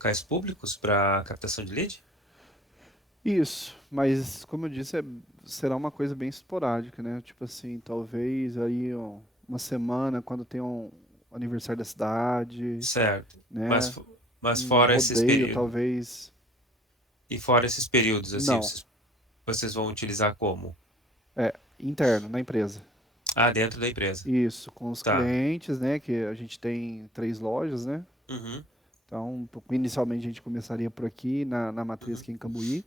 locais públicos para captação de lead? Isso, mas como eu disse, será uma coisa bem esporádica, né? Tipo assim, talvez aí uma semana quando tem um aniversário da cidade, Certo. Mas, né? mas Um fora esses rodeio, períodos, talvez. e fora esses períodos, assim, Não, vocês vão utilizar como? é interno, na empresa. Ah, dentro da empresa. Isso, com os Tá. clientes, né? Que a gente tem 3 lojas, né? Uhum, Então, inicialmente a gente começaria por aqui, na matriz uhum. aqui em Cambuí.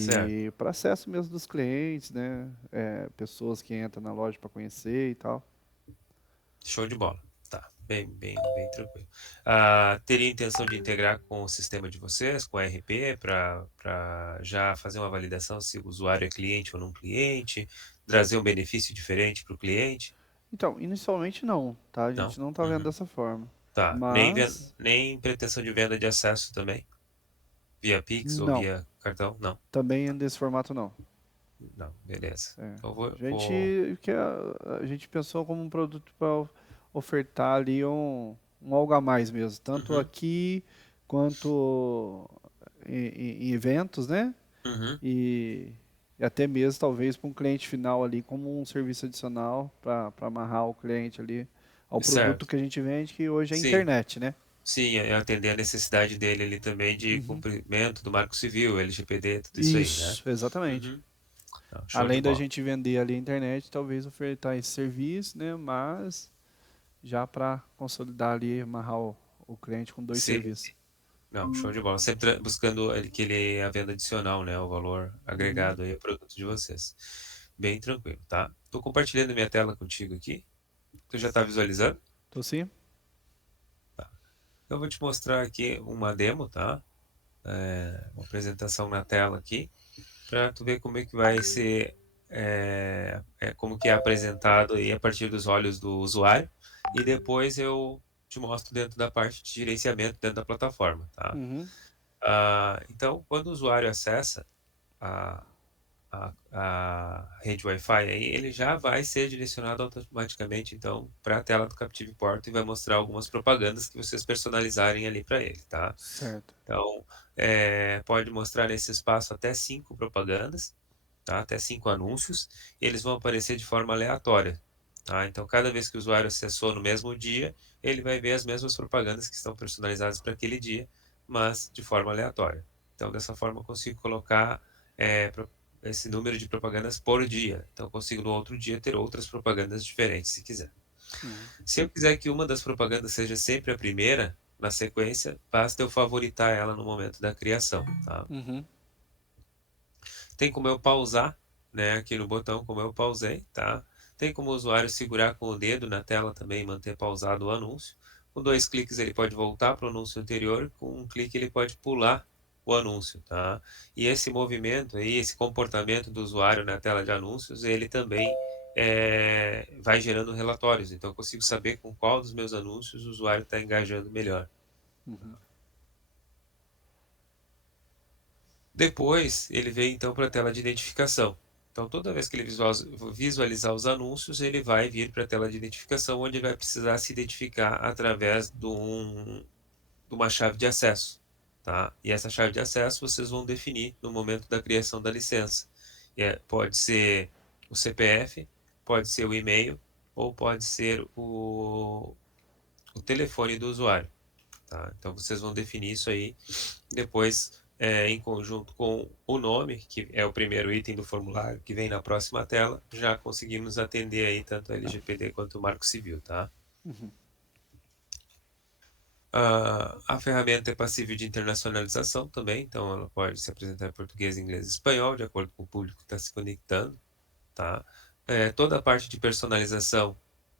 Certo. E para acesso mesmo dos clientes, né? Pessoas que entram na loja para conhecer e tal. Show de bola. Tá. Bem tranquilo. Teria intenção de integrar com o sistema de vocês, com o RP, para já fazer uma validação se o usuário é cliente ou não cliente, trazer um benefício diferente para o cliente? Então, inicialmente não, tá? A Não. gente não está vendo Uhum. dessa forma. Tá. Mas, Nem pretensão de venda de acesso também? Via Pix ou não. via cartão? Não. Também Tá. desse formato não. Não, beleza. É. Então A gente, que a gente pensou como um produto para ofertar ali um algo a mais mesmo. Tanto Uhum, aqui quanto em eventos, né? uhum. E, e até mesmo talvez para um cliente final ali como um serviço adicional para amarrar o cliente ali ao produto Certo. que a gente vende, que hoje é a Sim, internet, né? sim, atender a necessidade dele ali também de Uhum. cumprimento do Marco Civil, LGPD, tudo isso aí, né? Isso, exatamente. Uhum. Não, show de Além da bola. gente vender ali a internet, talvez ofertar esse serviço, né? Mas já para consolidar ali, amarrar o cliente com 2 serviços. Não, show de bola. Sempre buscando aquele a venda adicional, né? O valor Uhum. agregado aí ao produto de vocês. Bem tranquilo, tá? Tô compartilhando minha tela contigo aqui. Tu já tá visualizando? Tô sim? Eu vou te mostrar aqui uma demo, tá? Uma apresentação na tela aqui, para tu ver como é que vai ser, como que é apresentado aí a partir dos olhos do usuário. E depois eu te mostro dentro da parte de gerenciamento dentro da plataforma, tá? Uhum. Então, quando o usuário acessa a, a rede Wi-Fi, aí, ele já vai ser direcionado automaticamente então para a tela do Captive Portal e vai mostrar algumas propagandas que vocês personalizarem ali para ele, tá? Certo. Então, pode mostrar nesse espaço até 5 propagandas, tá? Até 5 anúncios, e eles vão aparecer de forma aleatória. Tá? Então, cada vez que o usuário acessou no mesmo dia, ele vai ver as mesmas propagandas que estão personalizadas para aquele dia, mas de forma aleatória. Então, dessa forma, eu consigo colocar esse número de propagandas por dia. Então, eu consigo no outro dia ter outras propagandas diferentes, se quiser. Uhum. Se eu quiser que uma das propagandas seja sempre a primeira, na sequência, basta eu favoritar ela no momento da criação, tá? Uhum. Tem como eu pausar, né, aqui no botão, como eu pausei, tá? Tem como o usuário segurar com o dedo na tela também e manter pausado o anúncio. Com 2 cliques ele pode voltar para o anúncio anterior, com um clique ele pode pular o anúncio, tá? E esse movimento aí, esse comportamento do usuário na tela de anúncios, ele também vai gerando relatórios. Então eu consigo saber com qual dos meus anúncios o usuário está engajando melhor. Uhum. Depois, ele vem então para a tela de identificação. Então, toda vez que ele visualizar os anúncios, ele vai vir para a tela de identificação, onde ele vai precisar se identificar através de uma chave de acesso. Tá? E essa chave de acesso vocês vão definir no momento da criação da licença. Pode ser o CPF, pode ser o e-mail, ou pode ser o telefone do usuário. Tá? Então, vocês vão definir isso aí depois, em conjunto com o nome, que é o primeiro item do formulário que vem na próxima tela, já conseguimos atender aí tanto a LGPD quanto o Marco Civil, tá? Uhum. A ferramenta é passível de internacionalização também, então ela pode se apresentar em português, inglês e espanhol, de acordo com o público que está se conectando, tá? Toda a parte de personalização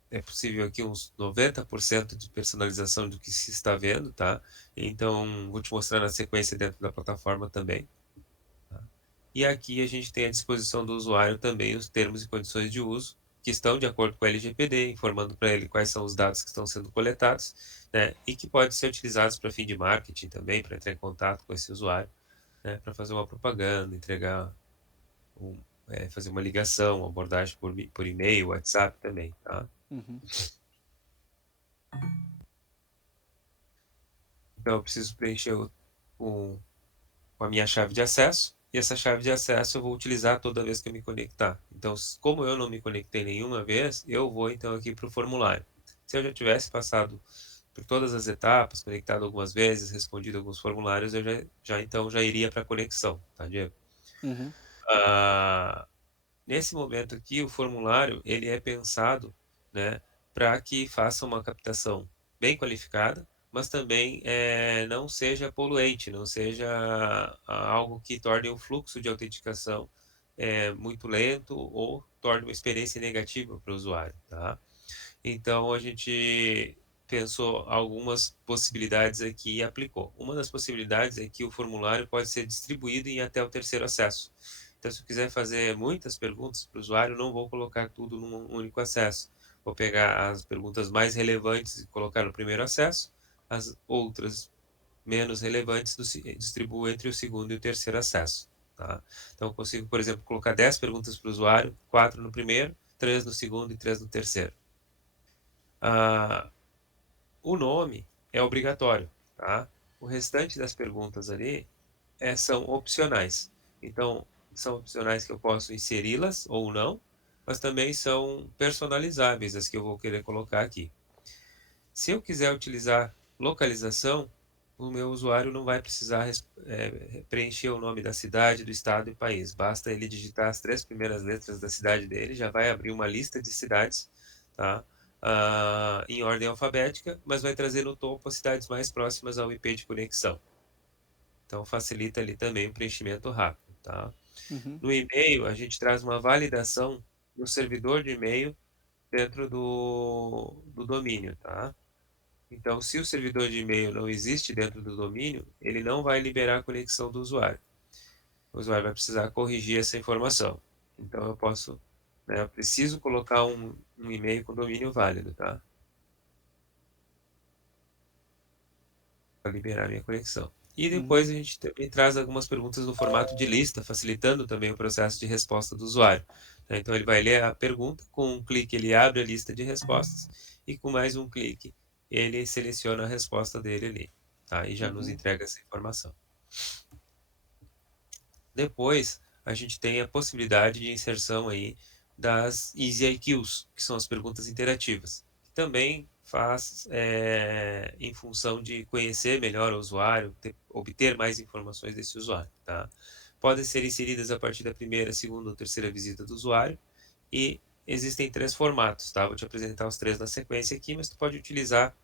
é possível aqui uns 90% de personalização do que se está vendo, tá? Então, vou te mostrar na sequência dentro da plataforma também. Tá? E aqui a gente tem à disposição do usuário também os termos e condições de uso, que estão de acordo com a LGPD, informando para ele quais são os dados que estão sendo coletados, né, e que podem ser utilizados para fim de marketing também, para entrar em contato com esse usuário, né, para fazer uma propaganda, fazer uma ligação, uma abordagem por e-mail, WhatsApp também, tá? Uhum. Então eu preciso preencher o com a minha chave de acesso, e essa chave de acesso eu vou utilizar toda vez que eu me conectar. Então, como eu não me conectei nenhuma vez, eu vou então aqui para o formulário. Se eu já tivesse passado por todas as etapas, conectado algumas vezes, respondido alguns formulários, eu então já iria para a conexão, tá, Diego? Uhum. Ah, nesse momento aqui, o formulário ele é pensado, né, para que faça uma captação bem qualificada, mas também não seja poluente, não seja algo que torne o fluxo de autenticação muito lento ou torne uma experiência negativa para o usuário, tá? Então a gente pensou algumas possibilidades aqui e aplicou. Uma das possibilidades é que o formulário pode ser distribuído em até o terceiro acesso. Então, se eu quiser fazer muitas perguntas para o usuário, não vou colocar tudo num único acesso. Vou pegar as perguntas mais relevantes e colocar no primeiro acesso, as outras menos relevantes distribuo entre o segundo e o terceiro acesso. Tá? Então, eu consigo, por exemplo, colocar 10 perguntas para o usuário, 4 no primeiro, 3 no segundo e 3 no terceiro. Ah, o nome é obrigatório, tá? O restante das perguntas ali são opcionais. Então, são opcionais que eu posso inseri-las ou não, mas também são personalizáveis as que eu vou querer colocar aqui. Se eu quiser utilizar localização, o meu usuário não vai precisar preencher o nome da cidade, do estado e país. Basta ele digitar as 3 primeiras letras da cidade dele, já vai abrir uma lista de cidades, tá? Em ordem alfabética, mas vai trazer no topo as cidades mais próximas ao IP de conexão. Então facilita ali também o preenchimento rápido, tá? Uhum. No e-mail, a gente traz uma validação no servidor de e-mail dentro do domínio, tá? Então, se o servidor de e-mail não existe dentro do domínio, ele não vai liberar a conexão do usuário. O usuário vai precisar corrigir essa informação. Então, eu preciso colocar um e-mail com domínio válido, tá? Para liberar a minha conexão. E Uhum. depois a gente também traz algumas perguntas no formato de lista, facilitando também o processo de resposta do usuário, né? Então, ele vai ler a pergunta, com um clique ele abre a lista de respostas e com mais um clique ele seleciona a resposta dele ali, tá? E já nos Uhum. entrega essa informação. Depois, a gente tem a possibilidade de inserção aí das Easy IQs, que são as perguntas interativas, que também faz em função de conhecer melhor o usuário, obter mais informações desse usuário, tá? Podem ser inseridas a partir da primeira, segunda ou terceira visita do usuário e existem 3 formatos, tá? Vou te apresentar os 3 na sequência aqui, mas tu pode utilizar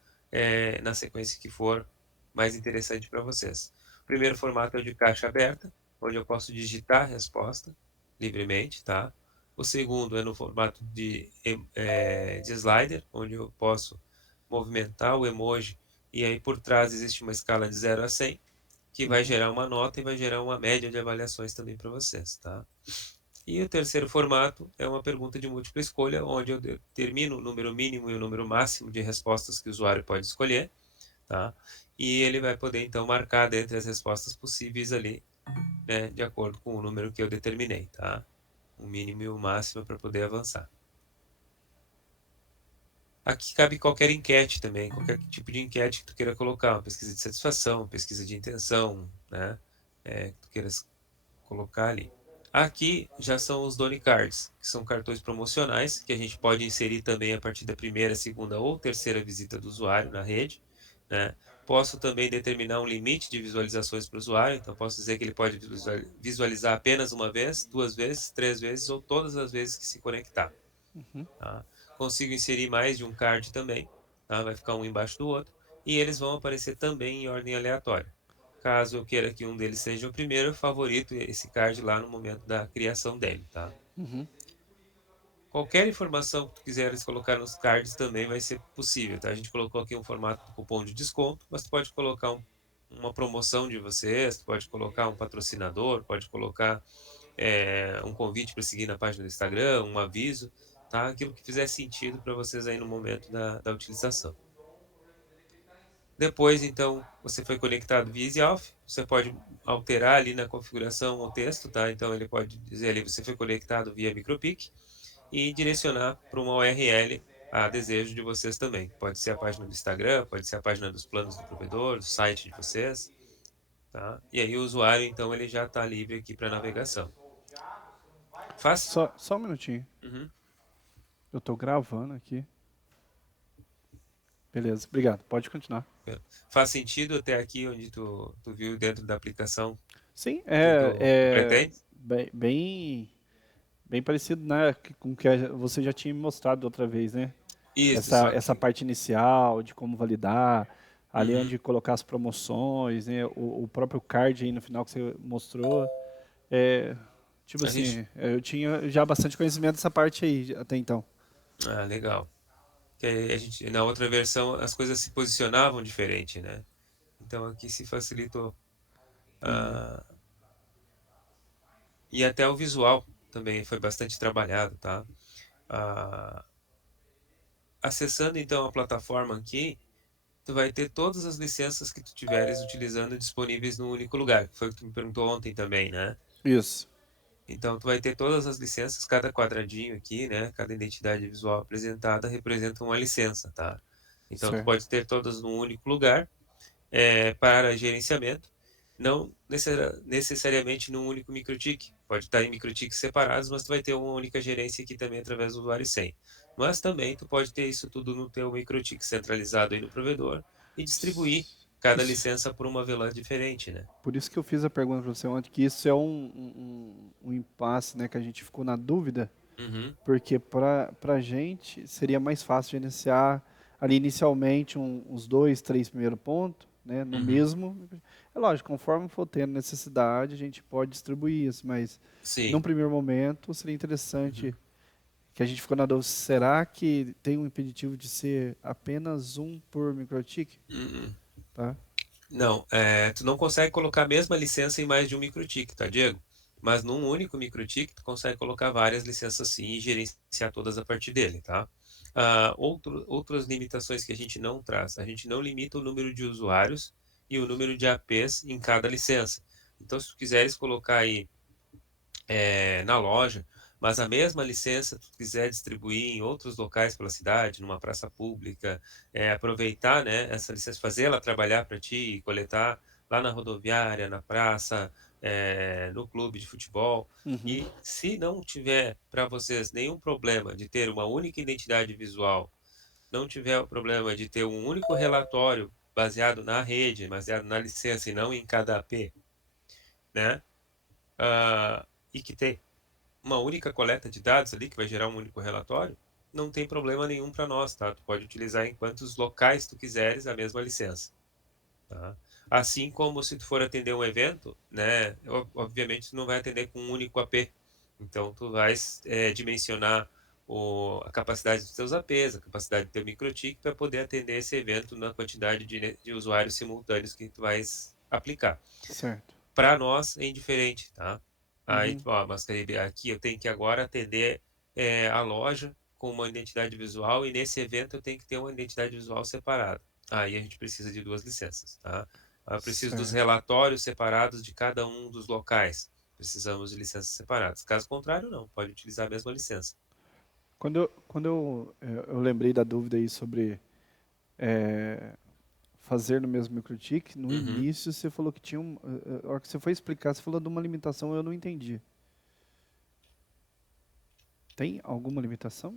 na sequência que for mais interessante para vocês. O primeiro formato é o de caixa aberta, onde eu posso digitar a resposta livremente, tá? O segundo é no formato de slider, onde eu posso movimentar o emoji e aí por trás existe uma escala de 0 a 100, que vai Uhum. gerar uma nota e vai gerar uma média de avaliações também para vocês, tá? E o terceiro formato é uma pergunta de múltipla escolha, onde eu determino o número mínimo e o número máximo de respostas que o usuário pode escolher, tá? E ele vai poder então marcar dentre as respostas possíveis ali, né, de acordo com o número que eu determinei, tá? O mínimo e o máximo para poder avançar. Aqui cabe qualquer enquete também, qualquer tipo de enquete que tu queira colocar, uma pesquisa de satisfação, uma pesquisa de intenção, né? Que tu queiras colocar ali. Aqui já são os Doni Cards, que são cartões promocionais, que a gente pode inserir também a partir da primeira, segunda ou terceira visita do usuário na rede, né? Posso também determinar um limite de visualizações para o usuário, então posso dizer que ele pode visualizar apenas uma vez, 2 vezes, 3 vezes ou todas as vezes que se conectar. Uhum. Tá? Consigo inserir mais de um card também, tá? Vai ficar um embaixo do outro, e eles vão aparecer também em ordem aleatória. Caso eu queira que um deles seja o primeiro, eu favorito esse card lá no momento da criação dele, tá? Uhum. Qualquer informação que tu quiseres colocar nos cards também vai ser possível, tá? A gente colocou aqui um formato do cupom de desconto, mas tu pode colocar uma promoção de vocês, tu pode colocar um patrocinador, pode colocar um convite para seguir na página do Instagram, um aviso, tá? Aquilo que fizer sentido para vocês aí no momento da utilização. Depois, então, você foi conectado via EasyAuth, você pode alterar ali na configuração o texto, tá? Então, ele pode dizer ali, você foi conectado via MicroPic e direcionar para uma URL a desejo de vocês também. Pode ser a página do Instagram, pode ser a página dos planos do provedor, do site de vocês, tá? E aí o usuário, então, ele já está livre aqui para navegação. Faz? Só um minutinho. Uhum. Eu tô gravando aqui. Beleza, obrigado. Pode continuar. Faz sentido até aqui onde tu viu dentro da aplicação Sim, que tu pretende? bem parecido, né, com o que você já tinha me mostrado outra vez, né? Isso, Essa parte inicial de como validar, ali Uhum. onde colocar as promoções, né? O próprio card aí no final que você mostrou. É, tipo A gente... assim, eu tinha já bastante conhecimento dessa parte aí até então. Ah, legal. Que aí a gente, na outra versão as coisas se posicionavam diferente, né? Então aqui se facilitou. Entendi. Ah, e até o visual também foi bastante trabalhado, tá? Ah, acessando então a plataforma aqui, tu vai ter todas as licenças que tu tiveres utilizando disponíveis num único lugar. Foi o que tu me perguntou ontem também, né? Isso, Então tu vai ter todas as licenças, cada quadradinho aqui, né? Cada identidade visual apresentada representa uma licença, tá? Então tu certo. pode ter todas num único lugar para gerenciamento, não necessariamente num único microtik. Pode estar em microtiks separados, mas tu vai ter uma única gerência aqui também através do usuário e senha. Mas também tu pode ter isso tudo no teu microtik centralizado aí no provedor e distribuir cada Isso, licença por uma VLAN diferente, né? por isso que eu fiz a pergunta para você ontem, que isso é um impasse, né, que a gente ficou na dúvida, Uhum, porque para a gente seria mais fácil de iniciar ali inicialmente uns dois, três primeiros pontos, né, no uhum. mesmo. É lógico, conforme for tendo necessidade, a gente pode distribuir isso, mas num Sim. primeiro momento seria Uhum. interessante que a gente ficou na dúvida, será que tem um impeditivo de ser apenas um por microtik? Uhum. Tá? Não, tu não consegue colocar a mesma licença em mais de um microtik, tá, Diego? Mas num único microtik, tu consegue colocar várias licenças sim e gerenciar todas a partir dele, tá? Outras limitações que a gente não traz. A gente não limita o número de usuários e o número de APs em cada licença. Então, se tu quiseres colocar aí na loja, mas a mesma licença tu quiser distribuir em outros locais pela cidade, numa praça pública, aproveitar, né, essa licença, fazer ela trabalhar para ti e coletar lá na rodoviária, na praça, no clube de futebol. Uhum. E se não tiver para vocês nenhum problema de ter uma única identidade visual, não tiver o problema de ter um único relatório baseado na rede, baseado na licença e não em cada AP, né? E que tem uma única coleta de dados ali, que vai gerar um único relatório, não tem problema nenhum para nós, tá? Tu pode utilizar em quantos locais tu quiseres a mesma licença, tá? Assim como se tu for atender um evento, né? Obviamente tu não vai atender com um único AP. Então tu vais dimensionar a capacidade dos teus APs, a capacidade do teu microtik para poder atender esse evento na quantidade de usuários simultâneos que tu vais aplicar. Certo. Para nós é indiferente, tá? Aí, Uhum. ó, mas Caribe, aqui eu tenho que agora atender a loja com uma identidade visual e nesse evento eu tenho que ter uma identidade visual separada. Aí a gente precisa de duas licenças, tá? Eu preciso dos Certo. relatórios separados de cada um dos locais. Precisamos de licenças separadas. Caso contrário, não. Pode utilizar a mesma licença. Eu lembrei da dúvida aí sobre fazer no mesmo microtik, no Uhum. início você falou que tinha a hora que você foi explicar, você falou de uma limitação, eu não entendi. Tem alguma limitação?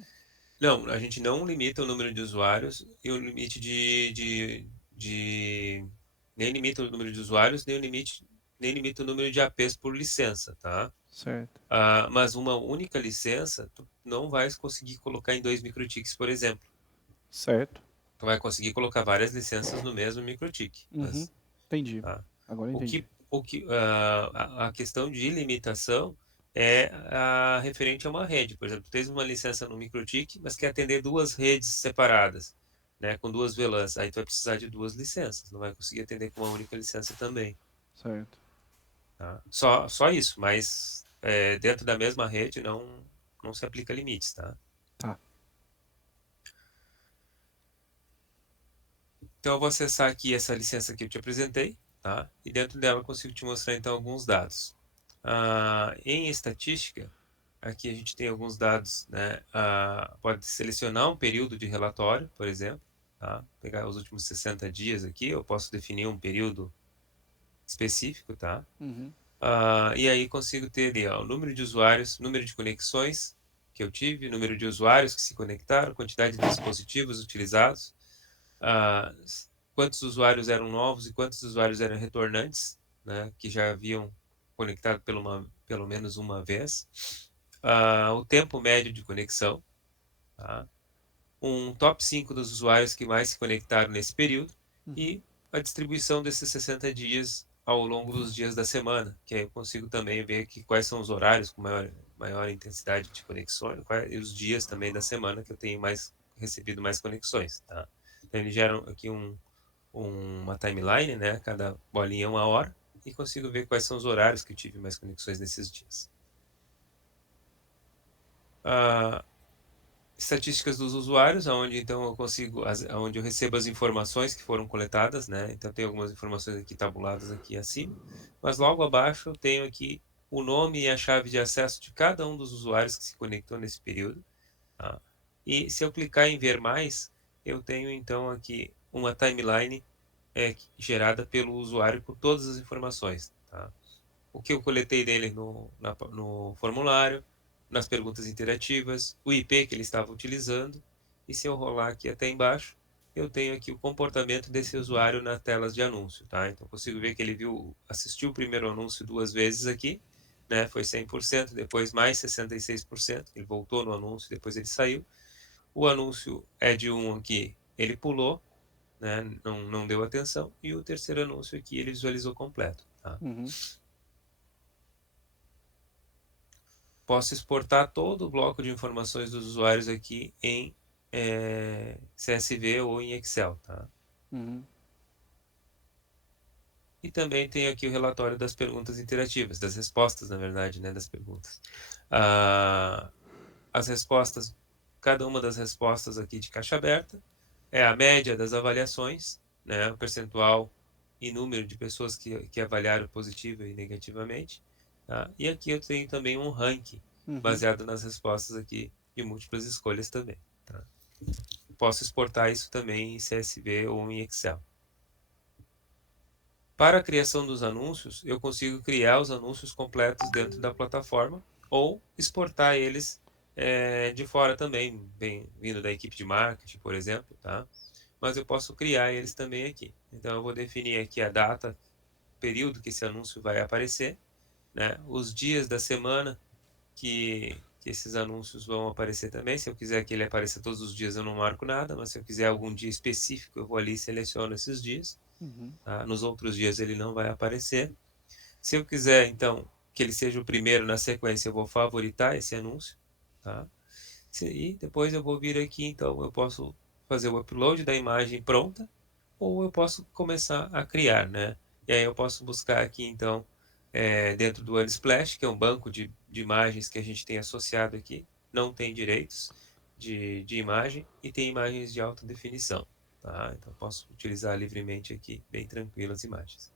Não, a gente não limita o número de usuários e o limite de nem limita o número de usuários, nem limita o número de APs por licença, tá? Certo. Mas uma única licença, tu não vai conseguir colocar em dois microtics, por exemplo. Certo. Tu vai conseguir colocar várias licenças no mesmo microtik, Uhum. mas, Entendi. tá? Agora eu entendi. A questão de limitação é referente a uma rede. Por exemplo, tu tens uma licença no microtik, mas quer atender duas redes separadas, né, com duas VLANs. Aí tu vai precisar de duas licenças, não vai conseguir atender com uma única licença também, Certo. tá? Só isso, mas dentro da mesma rede não se aplica limites, tá? Tá. Então eu vou acessar aqui essa licença que eu te apresentei, tá? E dentro dela eu consigo te mostrar então alguns dados. Em estatística, Aqui a gente tem alguns dados, né? Pode selecionar um período de relatório, por exemplo, tá? Pegar os últimos 60 dias aqui, eu posso definir um período específico, tá? Uhum. E aí consigo ter ali, ó, o número de usuários, número de conexões que eu tive, número de usuários que se conectaram, quantidade de dispositivos utilizados, ah, quantos usuários eram novos e quantos usuários eram retornantes, né, que já haviam conectado pelo menos uma vez, o tempo médio de conexão, tá? Um top 5 dos usuários que mais se conectaram nesse período Uhum. e a distribuição desses 60 dias ao longo dos dias da semana, que aí eu consigo também ver que quais são os horários com maior intensidade de conexões e os dias também da semana que eu tenho recebido mais conexões, tá? Então eles geram aqui uma timeline, né? Cada bolinha é 1 hora e consigo ver quais são os horários que eu tive mais conexões nesses dias. Ah, estatísticas dos usuários, onde então eu consigo, onde eu recebo as informações que foram coletadas, né? Então tem algumas informações aqui tabuladas aqui acima, mas logo abaixo eu tenho aqui o nome e a chave de acesso de cada um dos usuários que se conectou nesse período, tá? E se eu clicar em ver mais, eu tenho então aqui uma timeline gerada pelo usuário com todas as informações, tá? O que eu coletei dele no formulário, nas perguntas interativas, o IP que ele estava utilizando, e se eu rolar aqui até embaixo, eu tenho aqui o comportamento desse usuário na telas de anúncio, tá? Então, consigo ver que ele assistiu o primeiro anúncio 2 vezes aqui, né? Foi 100%, depois mais 66%, ele voltou no anúncio, depois ele saiu. O anúncio é de um aqui, ele pulou, né? Não deu atenção, e o terceiro anúncio aqui ele visualizou completo, tá? Uhum. Posso exportar todo o bloco de informações dos usuários aqui em CSV ou em Excel, tá? Uhum. E também tenho aqui o relatório das perguntas interativas, das respostas, na verdade, né, das perguntas. Ah, as respostas, cada uma das respostas aqui de caixa aberta é a média das avaliações, né, o percentual e número de pessoas que avaliaram positiva e negativamente, tá? E aqui eu tenho também um ranking Uhum. baseado nas respostas aqui de múltiplas escolhas também, tá? Posso exportar isso também em CSV ou em Excel. Para a criação dos anúncios, eu consigo criar os anúncios completos dentro da plataforma ou exportar eles de fora também, vindo da equipe de marketing, por exemplo, tá? Mas eu posso criar eles também aqui. Então eu vou definir aqui a data, período que esse anúncio vai aparecer, né? Os dias da semana que esses anúncios vão aparecer também. Se eu quiser que ele apareça todos os dias, eu não marco nada, mas se eu quiser algum dia específico, eu vou ali e seleciono esses dias, Uhum. tá? Nos outros dias ele não vai aparecer. Se eu quiser, então, que ele seja o primeiro na sequência, eu vou favoritar esse anúncio, tá? E depois eu vou vir aqui, então eu posso fazer o upload da imagem pronta ou eu posso começar a criar, né? E aí eu posso buscar aqui, então, dentro do Unsplash, que é um banco de imagens que a gente tem associado aqui, não tem direitos de imagem e tem imagens de alta definição, tá? Então eu posso utilizar livremente aqui, bem tranquilo as imagens.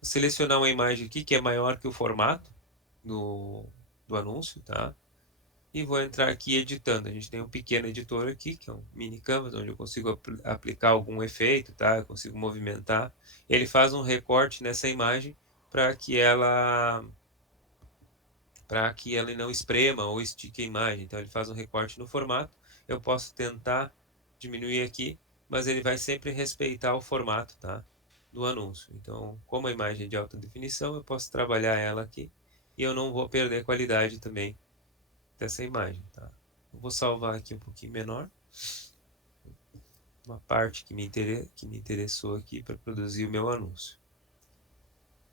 Vou selecionar uma imagem aqui que é maior que o formato do anúncio, tá? E vou entrar aqui editando. A gente tem um pequeno editor aqui, que é um mini canvas, onde eu consigo aplicar algum efeito, tá? Eu consigo movimentar. Ele faz um recorte nessa imagem para que ela não esprema ou estique a imagem. Então ele faz um recorte no formato. Eu posso tentar diminuir aqui, mas ele vai sempre respeitar o formato, tá? Do anúncio. Então, como a imagem é de alta definição, eu posso trabalhar ela aqui e eu não vou perder qualidade também dessa imagem, tá? Eu vou salvar aqui um pouquinho menor, uma parte que me interessou aqui para produzir o meu anúncio.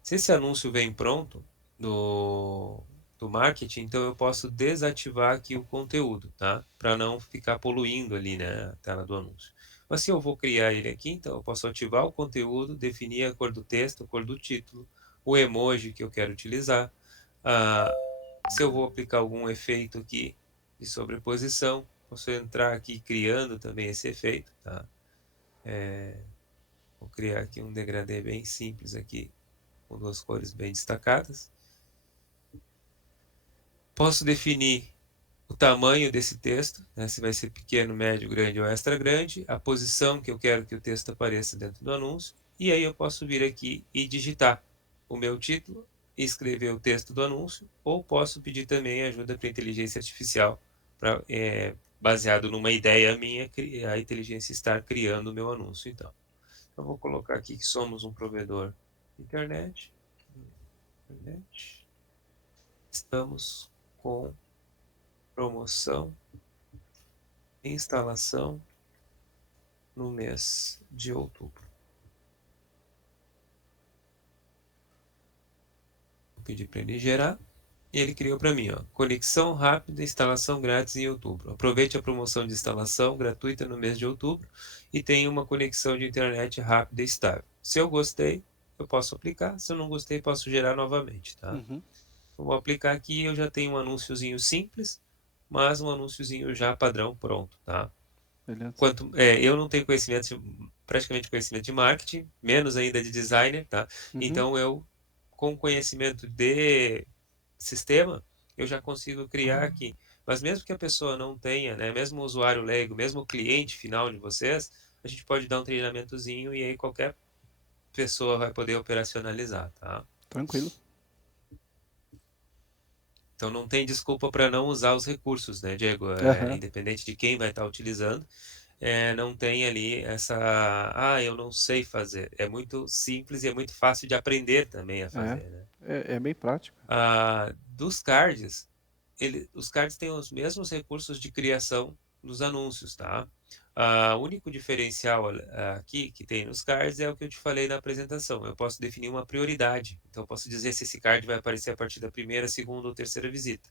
Se esse anúncio vem pronto do marketing, então eu posso desativar aqui o conteúdo, tá? Para não ficar poluindo ali, né, a tela do anúncio. Mas se eu vou criar ele aqui, então eu posso ativar o conteúdo, definir a cor do texto, a cor do título, o emoji que eu quero utilizar. Ah, se eu vou aplicar algum efeito aqui de sobreposição, posso entrar aqui criando também esse efeito, tá? Vou criar aqui um degradê bem simples aqui, com duas cores bem destacadas. Posso definir o tamanho desse texto, né, se vai ser pequeno, médio, grande ou extra grande, a posição que eu quero que o texto apareça dentro do anúncio, e aí eu posso vir aqui e digitar o meu título, escrever o texto do anúncio, ou posso pedir também ajuda para a inteligência artificial, baseado numa ideia minha, a inteligência estar criando o meu anúncio. Então, eu vou colocar aqui que somos um provedor de internet. Estamos com promoção, instalação no mês de outubro. Vou pedir para ele gerar. E ele criou para mim, ó, conexão rápida, instalação grátis em outubro. Aproveite a promoção de instalação gratuita no mês de outubro e tenha uma conexão de internet rápida e estável. Se eu gostei, eu posso aplicar. Se eu não gostei, posso gerar novamente, tá? Uhum. Eu vou aplicar aqui, eu já tenho um anúnciozinho simples, mas um anúnciozinho já padrão pronto, tá? Beleza. Eu não tenho praticamente conhecimento de marketing, menos ainda de designer, tá? Uhum. Então eu, com conhecimento de sistema, eu já consigo criar aqui. Mas mesmo que a pessoa não tenha, né? Mesmo o usuário leigo, mesmo o cliente final de vocês, a gente pode dar um treinamentozinho e aí qualquer pessoa vai poder operacionalizar, tá? Tranquilo. Então não tem desculpa para não usar os recursos, né, Diego? Aham. Independente de quem vai estar utilizando, não tem ali essa, eu não sei fazer. É muito simples e é muito fácil de aprender também a É. fazer, né? É bem prático. Dos cards, os cards têm os mesmos recursos de criação dos anúncios, tá? O único diferencial aqui que tem nos cards é o que eu te falei na apresentação. Eu posso definir uma prioridade. Então, eu posso dizer se esse card vai aparecer a partir da primeira, segunda ou terceira visita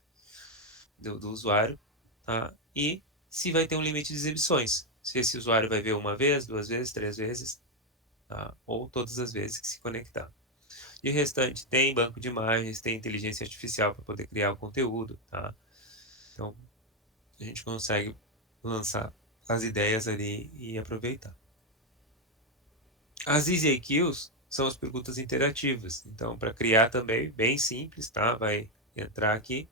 do usuário, tá? E se vai ter um limite de exibições. Se esse usuário vai ver uma vez, duas vezes, três vezes, tá? Ou todas as vezes que se conectar. E o restante tem banco de imagens, tem inteligência artificial para poder criar o conteúdo, tá? Então, a gente consegue lançar as ideias ali e aproveitar. As Easy AQs são as perguntas interativas. Então, para criar também, bem simples, tá? Vai entrar aqui,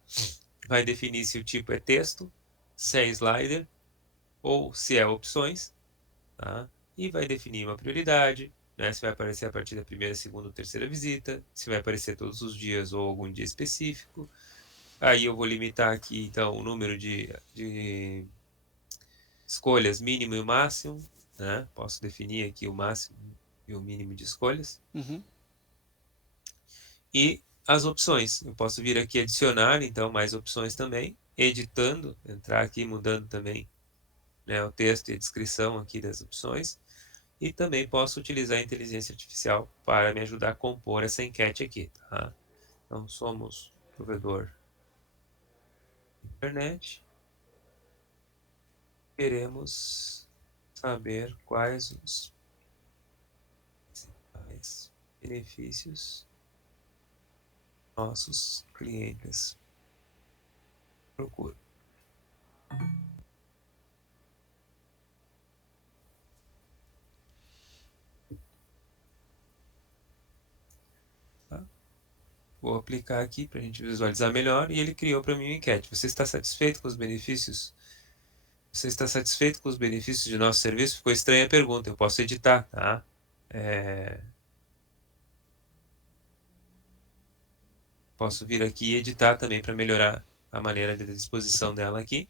vai definir se o tipo é texto, se é slider ou se é opções, tá? E vai definir uma prioridade, né? Se vai aparecer a partir da primeira, segunda ou terceira visita, se vai aparecer todos os dias ou algum dia específico. Aí eu vou limitar aqui, então, o número de escolhas mínimo e o máximo, né? Posso definir aqui o máximo e o mínimo de escolhas. Uhum. E as opções. Eu posso vir aqui adicionar, então, mais opções também, editando, entrar aqui mudando também, né, o texto e a descrição aqui das opções. E também posso utilizar a inteligência artificial para me ajudar a compor essa enquete aqui, tá? Então, somos provedor de internet. Queremos saber quais os principais benefícios nossos clientes procuram. Tá? Vou aplicar aqui para a gente visualizar melhor e ele criou para mim uma enquete. Você está satisfeito com os benefícios? Você está satisfeito com os benefícios de nosso serviço? Ficou estranha a pergunta, eu posso editar, tá? Posso vir aqui e editar também para melhorar a maneira de disposição dela aqui,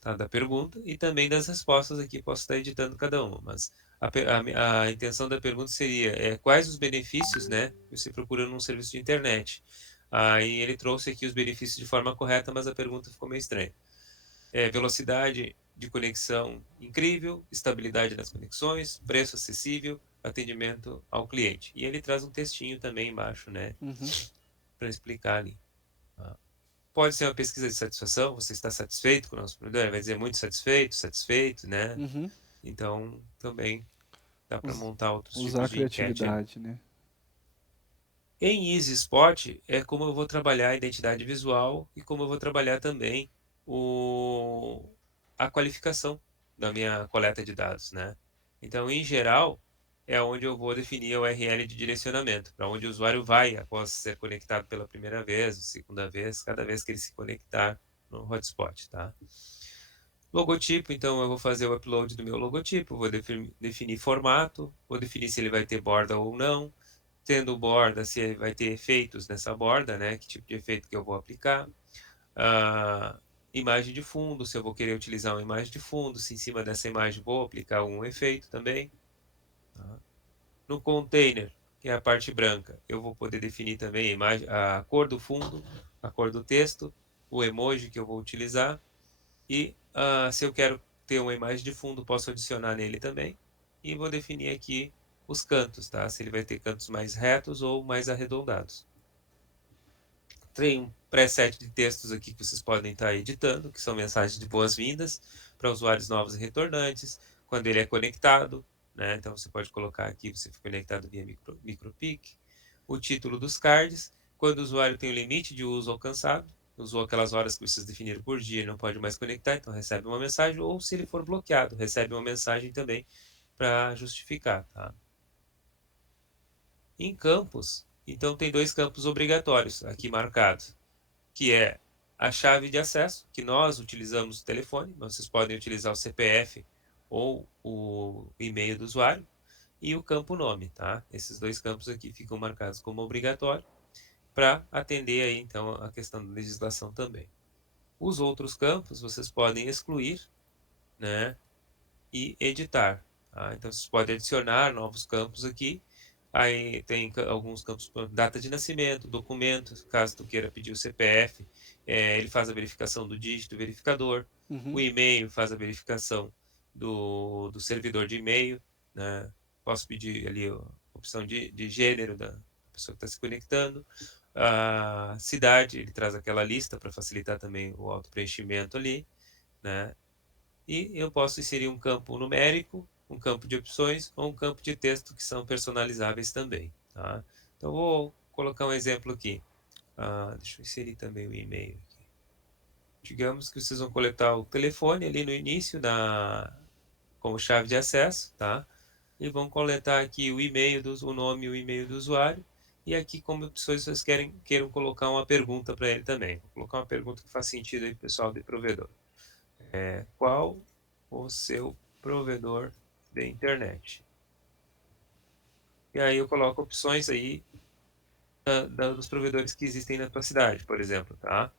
tá? Da pergunta e também das respostas aqui, posso estar editando cada uma, mas a intenção da pergunta seria quais os benefícios, né, que você procura num serviço de internet. Aí ele trouxe aqui os benefícios de forma correta, mas a pergunta ficou meio estranha. Velocidade de conexão incrível, estabilidade das conexões, preço acessível, atendimento ao cliente. E ele traz um textinho também embaixo, né, Uhum. para explicar ali. Tá? Pode ser uma pesquisa de satisfação, você está satisfeito com o nosso produto? Vai dizer muito satisfeito, satisfeito, né? Uhum. Então, também dá para Us- montar outros Usar a tipos de enquete ali. criatividade, né? Em Easy Spot é como eu vou trabalhar a identidade visual e como eu vou trabalhar também a qualificação da minha coleta de dados, né? Então, em geral, é onde eu vou definir a URL de direcionamento, para onde o usuário vai após ser conectado pela primeira vez, segunda vez, cada vez que ele se conectar no hotspot, tá? Logotipo, então eu vou fazer o upload do meu logotipo, vou definir formato, vou definir se ele vai ter borda ou não, tendo borda, se ele vai ter efeitos nessa borda, né? Que tipo de efeito que eu vou aplicar. Imagem de fundo, se eu vou querer utilizar uma imagem de fundo, se em cima dessa imagem vou aplicar um efeito também. Tá? No container, que é a parte branca, eu vou poder definir também a, imagem, a cor do fundo, a cor do texto, o emoji que eu vou utilizar. E se eu quero ter uma imagem de fundo, posso adicionar nele também. E vou definir aqui os cantos, tá? Se ele vai ter cantos mais retos ou mais arredondados. Tem um preset de textos aqui que vocês podem estar editando, que são mensagens de boas-vindas para usuários novos e retornantes, quando ele é conectado, né? Então você pode colocar aqui, você foi conectado via MicroPic, o título dos cards, quando o usuário tem o limite de uso alcançado, usou aquelas horas que vocês definiram por dia e não pode mais conectar, então recebe uma mensagem, ou se ele for bloqueado, recebe uma mensagem também para justificar, tá? Em campos, então tem dois campos obrigatórios aqui marcados, que é a chave de acesso, que nós utilizamos o telefone, vocês podem utilizar o CPF ou o e-mail do usuário, e o campo nome, tá? Esses dois campos aqui ficam marcados como obrigatório para atender aí, então, a questão da legislação também. Os outros campos vocês podem excluir, né, e editar, tá? Então, vocês podem adicionar novos campos aqui. Aí tem alguns campos, data de nascimento, documentos, caso tu queira pedir o CPF, ele faz a verificação do dígito verificador, o Uhum. e-mail faz a verificação do servidor de e-mail, né? Posso pedir ali a opção de gênero da pessoa que está se conectando, a cidade, ele traz aquela lista para facilitar também o auto-preenchimento ali, né? E eu posso inserir um campo numérico, um campo de opções ou um campo de texto que são personalizáveis também, tá? Então, vou colocar um exemplo aqui. Deixa eu inserir também o e-mail aqui. Digamos que vocês vão coletar o telefone ali no início como chave de acesso, tá? E vão coletar aqui o e-mail, o nome e o e-mail do usuário. E aqui, como opções, vocês queiram colocar uma pergunta para ele também. Vou colocar uma pergunta que faz sentido aí, pessoal de provedor. Qual o seu provedor de internet? E aí eu coloco opções aí dos provedores que existem na tua cidade, por exemplo, tá?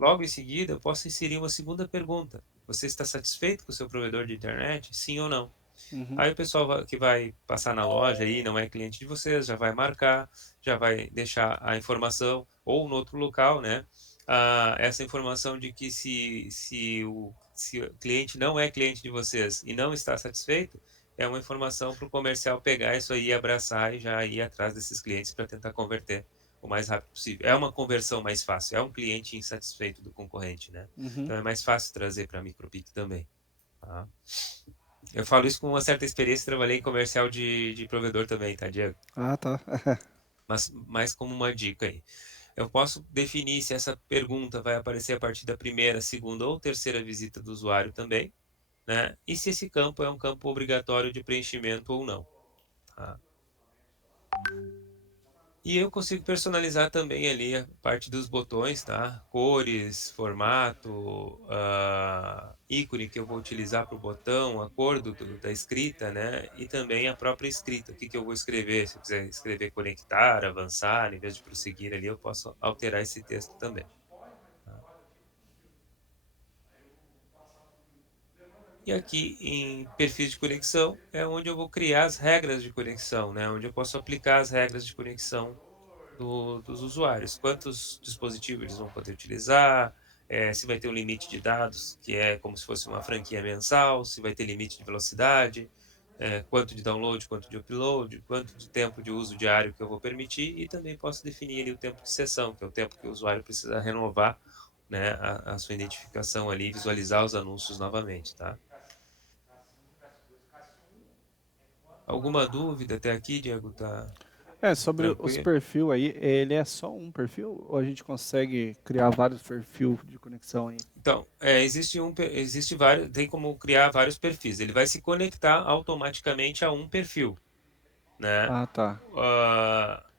Logo em seguida, eu posso inserir uma segunda pergunta. Você está satisfeito com o seu provedor de internet? Sim ou não? Uhum. Aí o pessoal que vai passar na loja aí, não é cliente de vocês, já vai marcar, já vai deixar a informação, ou no outro local, né? Essa informação de que se o cliente não é cliente de vocês e não está satisfeito, é uma informação para o comercial pegar isso aí, abraçar e já ir atrás desses clientes para tentar converter o mais rápido possível. É uma conversão mais fácil, é um cliente insatisfeito do concorrente, né? Uhum. Então é mais fácil trazer para a MicroPic também. Tá? Eu falo isso com uma certa experiência, trabalhei em comercial de provedor também, tá, Diego? Ah, tá. Mas mais como uma dica aí. Eu posso definir se essa pergunta vai aparecer a partir da primeira, segunda ou terceira visita do usuário também, né? E se esse campo é um campo obrigatório de preenchimento ou não, tá? E eu consigo personalizar também ali a parte dos botões, tá? Cores, formato, ícone que eu vou utilizar para o botão, a cor da escrita, né? E também a própria escrita, o que que eu vou escrever. Se eu quiser escrever conectar, avançar, em vez de prosseguir ali, eu posso alterar esse texto também. Tá? E aqui em perfis de conexão é onde eu vou criar as regras de conexão, né? Onde eu posso aplicar as regras de conexão dos usuários, quantos dispositivos eles vão poder utilizar, se vai ter um limite de dados, que é como se fosse uma franquia mensal, se vai ter limite de velocidade, quanto de download, quanto de upload, quanto de tempo de uso diário que eu vou permitir, e também posso definir ali o tempo de sessão, que é o tempo que o usuário precisa renovar, né, a sua identificação ali, visualizar os anúncios novamente, tá? Alguma dúvida até aqui, Diego? Tá É, sobre os tranquilo? perfil aí, ele é só um perfil ou a gente consegue criar vários perfis de conexão aí? Então, existe vários, tem como criar vários perfis. Ele vai se conectar automaticamente a um perfil, né? Ah, tá.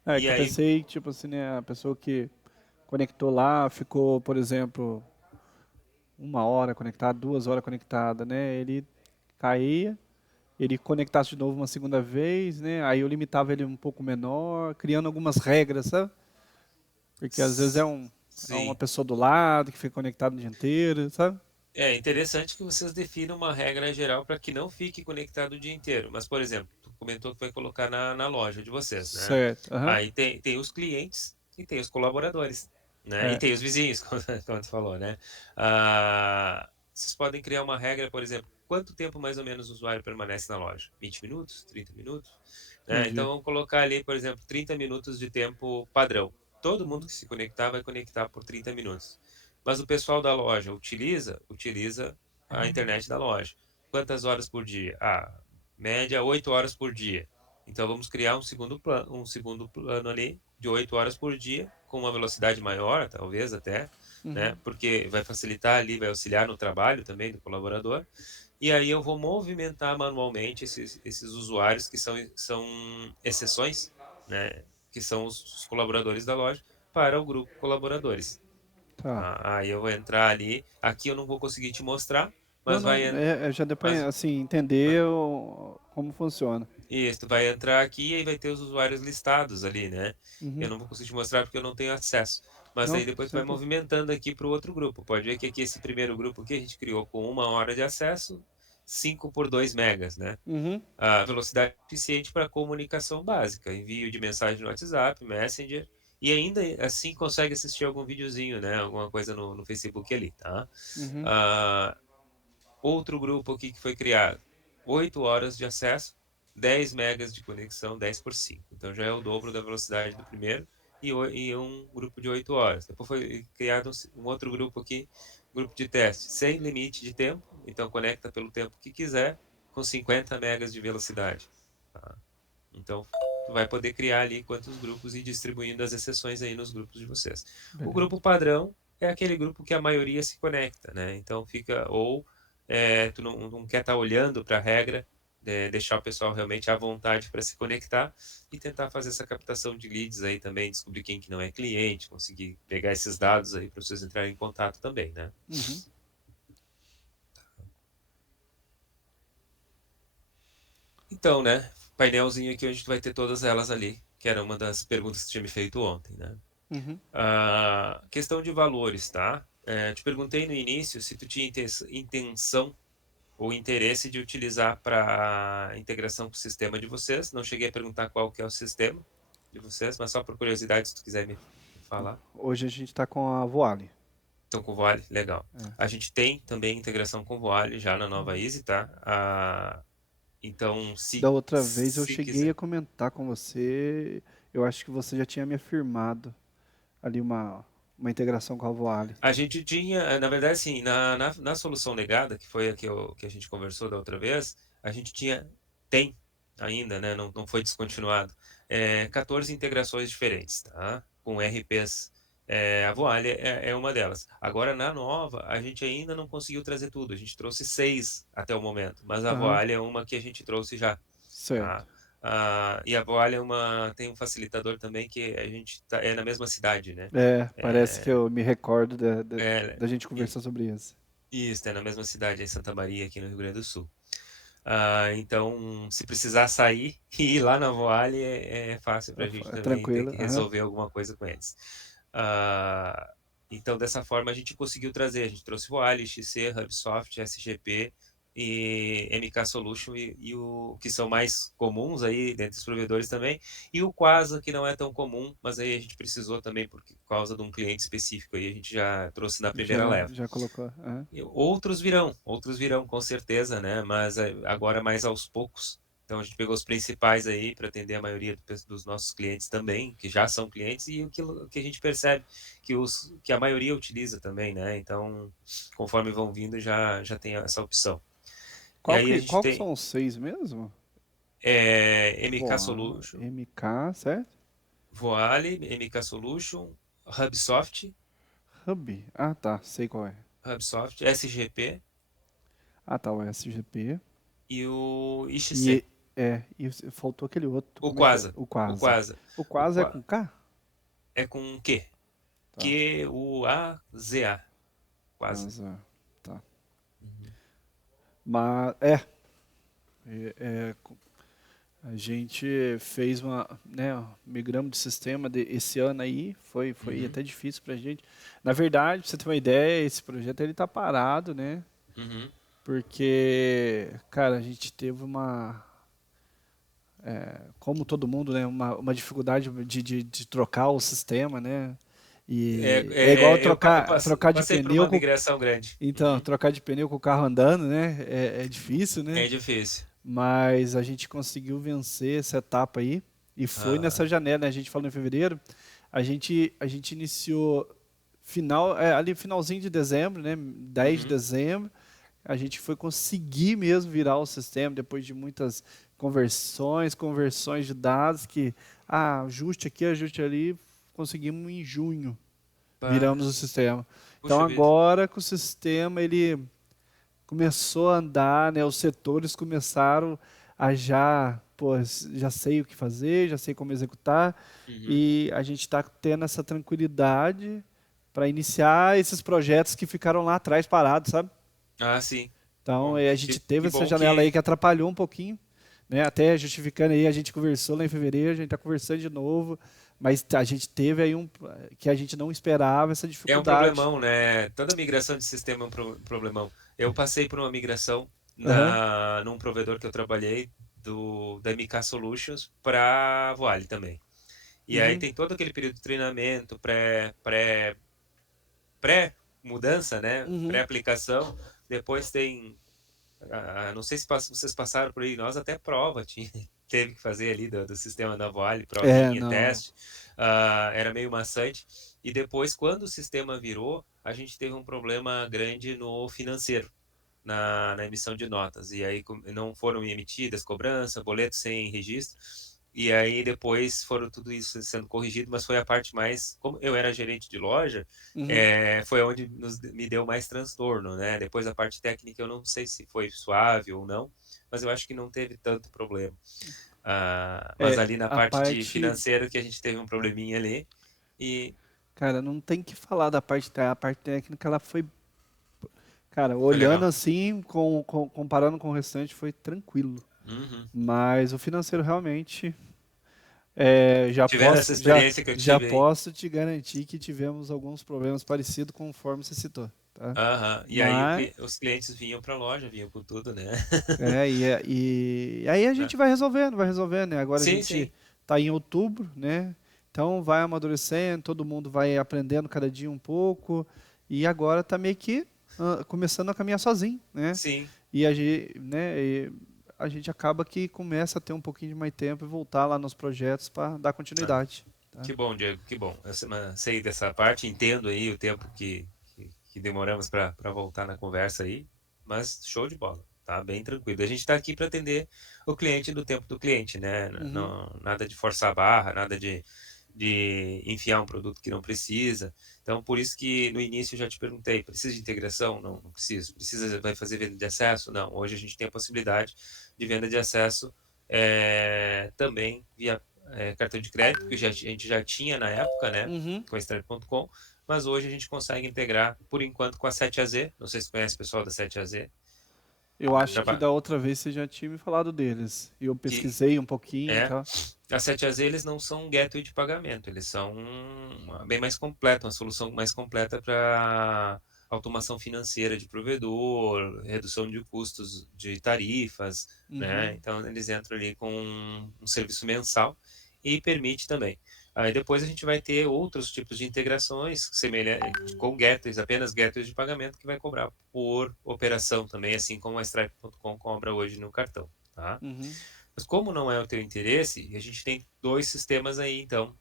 É E que eu aí, pensei, tipo assim, né, a pessoa que conectou lá, ficou, por exemplo, 1 hora conectada, 2 horas conectada, né? Ele caía, ele conectasse de novo uma segunda vez, né? Aí eu limitava ele um pouco menor, criando algumas regras, sabe? Porque às vezes é uma sim. pessoa do lado que fica conectado o dia inteiro, sabe? É interessante que vocês definam uma regra geral para que não fique conectado o dia inteiro. Mas, por exemplo, tu comentou que vai colocar na loja de vocês, né? Certo, aham. Aí tem os clientes e tem os colaboradores, né? E É. tem os vizinhos, como tu falou, né? Vocês podem criar uma regra, por exemplo, quanto tempo mais ou menos o usuário permanece na loja? 20 minutos? 30 minutos? Né? Então, Entendi. vamos colocar ali, por exemplo, 30 minutos de tempo padrão. Todo mundo Uhum. que se conectar vai conectar por 30 minutos. Mas o pessoal da loja utiliza a internet da loja. Quantas horas por dia? Média 8 horas por dia. Então vamos criar um segundo plano ali de 8 horas por dia, com uma velocidade maior, talvez até, né? Uhum. Porque vai facilitar ali, vai auxiliar no trabalho também do colaborador. E aí eu vou movimentar manualmente esses usuários que são exceções, né? Que são os colaboradores da loja, para o grupo colaboradores. Tá. Aí eu vou entrar ali. Aqui eu não vou conseguir te mostrar, Não, mas não, já deu pra, mas, assim, entender como funciona. isso, vai entrar aqui e aí vai ter os usuários listados ali, né? Eu Uhum. não vou conseguir te mostrar porque eu não tenho acesso. Mas aí Não, depois tu vai sempre. movimentando aqui para o outro grupo. Pode ver que aqui esse primeiro grupo que a gente criou com 1 hora de acesso, 5 por 2 megas, né? Uhum. A velocidade suficiente para comunicação básica, envio de mensagem no WhatsApp, Messenger, e ainda assim consegue assistir algum videozinho, né? Alguma coisa no Facebook ali, tá? Uhum. Ah, Outro grupo aqui que foi criado, 8 horas de acesso, 10 megas de conexão, 10 por 5. Então já é o dobro da velocidade do primeiro e um grupo de 8 horas. Depois foi criado um outro grupo aqui, grupo de teste, sem limite de tempo, então conecta pelo tempo que quiser, com 50 megas de velocidade. Tá? Então, tu vai poder criar ali quantos grupos e distribuindo as exceções aí nos grupos de vocês. O Beleza. grupo padrão é aquele grupo que a maioria se conecta, né? Então fica, ou tu não quer estar olhando para a regra, deixar o pessoal realmente à vontade para se conectar e tentar fazer essa captação de leads aí também, descobrir quem que não é cliente, conseguir pegar esses dados aí para vocês entrarem em contato também, né? Uhum. Então, né? Painelzinho aqui onde tu vai ter todas elas ali, que era uma das perguntas que tu tinha me feito ontem, né? Uhum. Questão de valores, tá? Te perguntei no início se tu tinha intenção ou interesse de utilizar para integração com o sistema de vocês. Não cheguei a perguntar qual que é o sistema de vocês, mas só por curiosidade, se tu quiser me falar. Hoje a gente está com a Voale. Então, com o Voale, legal. É. A gente tem também integração com o Voale já na nova Easy, tá? Então, Da se, outra vez eu se cheguei a quiser. comentar com você, eu acho que você já tinha me afirmado ali uma integração com a Voale. A gente tinha, na verdade, assim, na solução negada, que foi a que a gente conversou da outra vez, a gente tem ainda, né, não foi descontinuado, 14 integrações diferentes, tá? Com RPs. A Voale é uma delas. Agora, na nova, a gente ainda não conseguiu trazer tudo. A gente trouxe 6 até o momento, mas a Aham, Voale é uma que a gente trouxe já, certo. tá? E a Voale tem um facilitador também que a gente é na mesma cidade, né? É, parece que É, eu me recordo da é, gente conversar sobre isso. isso, é na mesma cidade, em Santa Maria, aqui no Rio Grande do Sul. Então, se precisar sair e ir lá na Voale, é fácil para a gente É também ter tranquilo, que aham. resolver alguma coisa com eles. Ah, então, dessa forma, a gente conseguiu trazer. A gente trouxe Voale, XC, HubSoft, SGP e MK Solution e o que são mais comuns aí dentre os provedores também. E o Quasa, que não é tão comum, mas aí a gente precisou também por causa de um cliente específico. Aí a gente já trouxe na primeira leva. Já colocou. Aham. E outros virão com certeza, né? Mas agora mais aos poucos. Então a gente pegou os principais aí para atender a maioria dos nossos clientes também, que já são clientes, e o que a gente percebe que a maioria utiliza também, né? Então, conforme vão vindo, já tem essa opção. E aí a gente Qual que tem são os seis mesmo? MK Solution, MK, certo? Voale, MK Solution, HubSoft, Hub. Ah, tá, sei qual é. SGP Ah, tá, o SGP. e o E IXC. E faltou aquele outro, O como é que é? Quasa. O O Quasa. Quasa. O O Quasa é Qua com K? é com Q. Tá. Quaza. Quasa. Quasa. Tá. Uhum. Mas, é, a gente fez né, migramos de sistema esse ano aí, foi Uhum. até difícil pra gente. Na verdade, pra você ter uma ideia, esse projeto ele tá parado, né? Uhum. Porque, cara, a gente teve como todo mundo, né, uma dificuldade de trocar o sistema, né? E é igual trocar de Passei por pneu uma com, migração grande. então, Uhum. trocar de pneu com o carro andando, né? É difícil, né? É difícil. Mas a gente conseguiu vencer essa etapa aí e foi nessa Aham. janela, né? A gente falou em fevereiro, a gente iniciou ali finalzinho de dezembro, né? 10 de Uhum. dezembro, a gente foi conseguir mesmo virar o sistema depois de muitas conversões de dados que ajuste aqui, ajuste ali, conseguimos em junho, Pá, viramos o sistema. Então puxa vida. agora que o sistema ele começou a andar, né? Os setores começaram a já sei o que fazer, já sei como executar, Uhum. e a gente está tendo essa tranquilidade para iniciar esses projetos que ficaram lá atrás parados, sabe? Ah, sim. Então, Bom, a gente teve que essa bom janela aí que que atrapalhou um pouquinho, né? Até justificando aí, a gente conversou lá em fevereiro, a gente está conversando de novo, mas a gente teve aí que a gente não esperava essa é um dificuldade. problemão, né? Toda migração de sistema é um problemão. Eu passei por uma migração Aham. num provedor que eu trabalhei da MK Solutions para Voale também. E aí Uhum. tem todo aquele período de treinamento, pré-mudança, né? Uhum. Pré-aplicação. Depois tem, não sei se vocês passaram por aí, nós até prova teve que fazer ali do sistema da Voale, provinha, Não. teste. Era meio maçante. E depois, quando o sistema virou, a gente teve um problema grande no financeiro. Na emissão de notas. E aí não foram emitidas cobrança, boleto sem registro. E aí depois foram tudo isso sendo corrigido, mas foi a parte mais, como eu era gerente de loja, Uhum. foi onde me deu mais transtorno, né? Depois a parte técnica eu não sei se foi suave ou não, mas eu acho que não teve tanto problema. Mas ali na A parte de parte, financeiro que a gente teve um probleminha ali e cara, não tem que falar da parte técnica. A parte técnica, ela foi, cara, foi olhando legal. assim, comparando com o restante, foi tranquilo. Uhum. Mas o financeiro realmente, Tiveram essa experiência que eu já tive aí. posso te garantir que tivemos alguns problemas parecidos conforme você citou, tá? Aham. E aí Mas, os clientes vinham para a loja, vinham com tudo, né? e aí a Né? gente vai resolvendo, né? Agora a Sim, gente sim. está em outubro, né? Então vai amadurecendo, todo mundo vai aprendendo cada dia um pouco, e agora está meio que começando a caminhar sozinho, né? Sim. E a gente acaba que começa a ter um pouquinho de mais tempo e voltar lá nos projetos para dar Ah, continuidade, tá? que bom, Diego, que bom. Sei dessa parte, entendo aí o tempo que demoramos para voltar na conversa aí, mas show de bola, tá bem tranquilo. A gente está aqui para atender o cliente no tempo do cliente, né? Uhum, Não, nada de forçar a barra, nada de enfiar um produto que não precisa. Então, por isso que no início eu já te perguntei, precisa de integração? Não, não preciso. Vai fazer venda de acesso? Não. Hoje a gente tem a possibilidade de venda de acesso também via cartão de crédito, que a gente já tinha na época, né, uhum. com a Stripe.com, mas hoje a gente consegue integrar, por enquanto, com a 7AZ. Não sei se conhece o pessoal da 7AZ. Eu acho que Traba- da outra vez você já tinha me falado deles. E eu que pesquisei um pouquinho e é tal. A 7AZ, eles não são um gateway de pagamento, eles são bem mais completa, uma solução mais completa para automação financeira de provedor, redução de custos de tarifas, né? Uhum. Então, eles entram ali com um serviço mensal e permite também. Aí depois a gente vai ter outros tipos de integrações semelhantes com gateways, apenas gateways de pagamento que vai cobrar por operação também, assim como a Stripe.com cobra hoje no cartão, tá? Uhum. Mas como não é o teu interesse, a gente tem dois sistemas aí, então,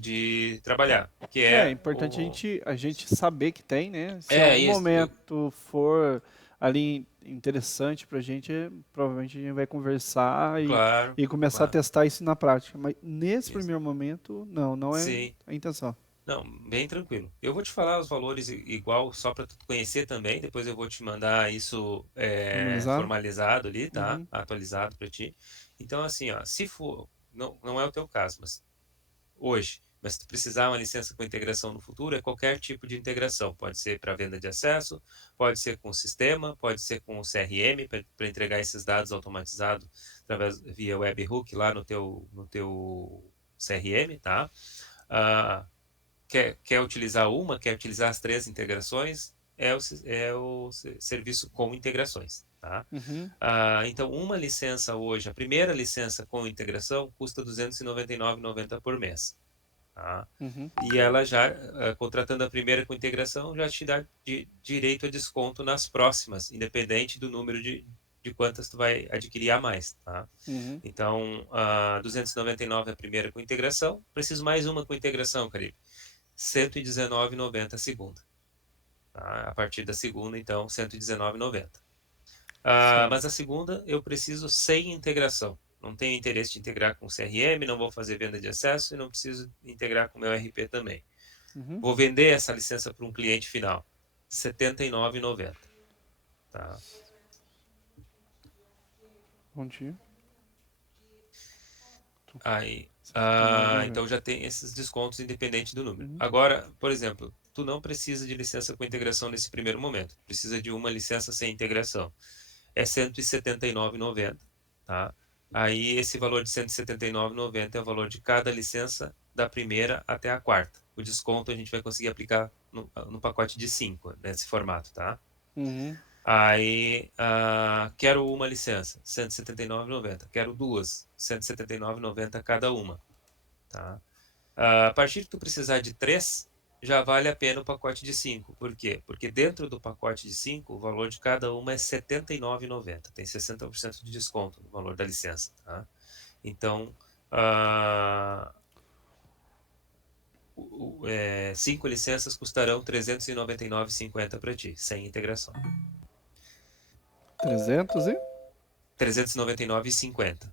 de trabalhar, que É é importante a gente saber que tem, né? Se em É algum isso, momento for ali interessante pra gente, provavelmente a gente vai conversar claro, e começar a claro. testar isso na prática. Mas nesse Isso. primeiro momento, não é Sim. a intenção. Não, bem tranquilo. Eu vou te falar os valores igual, só para tu conhecer também. Depois eu vou te mandar isso Normalizado? formalizado ali, tá? Uhum. Atualizado para ti. Então, assim, ó, se for, não é o teu caso, mas hoje, mas se tu precisar uma licença com integração no futuro, é qualquer tipo de integração. Pode ser para venda de acesso, pode ser com o sistema, pode ser com o CRM, para entregar esses dados automatizados através via webhook lá no teu CRM, tá? Ah, quer utilizar uma, quer utilizar as três integrações, é o serviço com integrações, tá? Uhum. Então, uma licença hoje, a primeira licença com integração, custa R$ 299,90 por mês. Tá? Uhum. E ela já, contratando a primeira com integração, já te dá direito a desconto nas próximas, independente do número de quantas tu vai adquirir a mais. Tá? Uhum. Então, 299 é a primeira com integração. Preciso mais uma com integração, Caribe. 119,90 a segunda. Tá? A partir da segunda, então, 119,90. Sim. Mas a segunda eu preciso sem integração. Não tenho interesse de integrar com o CRM, não vou fazer venda de acesso e não preciso integrar com o meu RP também. Uhum. Vou vender essa licença para um cliente final. R$ 79,90. Tá? Bom dia. Aí, 79,90. então já tem esses descontos independente do número. Uhum. Agora, por exemplo, tu não precisa de licença com integração nesse primeiro momento. Precisa de uma licença sem integração. É R$ 179,90, tá? Aí esse valor de R$ 179,90 é o valor de cada licença da primeira até a quarta. O desconto a gente vai conseguir aplicar no pacote de 5 nesse formato, tá? Uhum. Aí, quero uma licença, R$ 179,90. Quero duas, R$ 179,90 cada uma, tá? A partir que tu precisar de três, já vale a pena o pacote de 5. Por quê? Porque dentro do pacote de 5, o valor de cada uma é R$ 79,90. Tem 60% de desconto no valor da licença. Tá? Então, ah, 5 licenças custarão R$ 399,50 para ti, sem integração. 300 e? 399,50.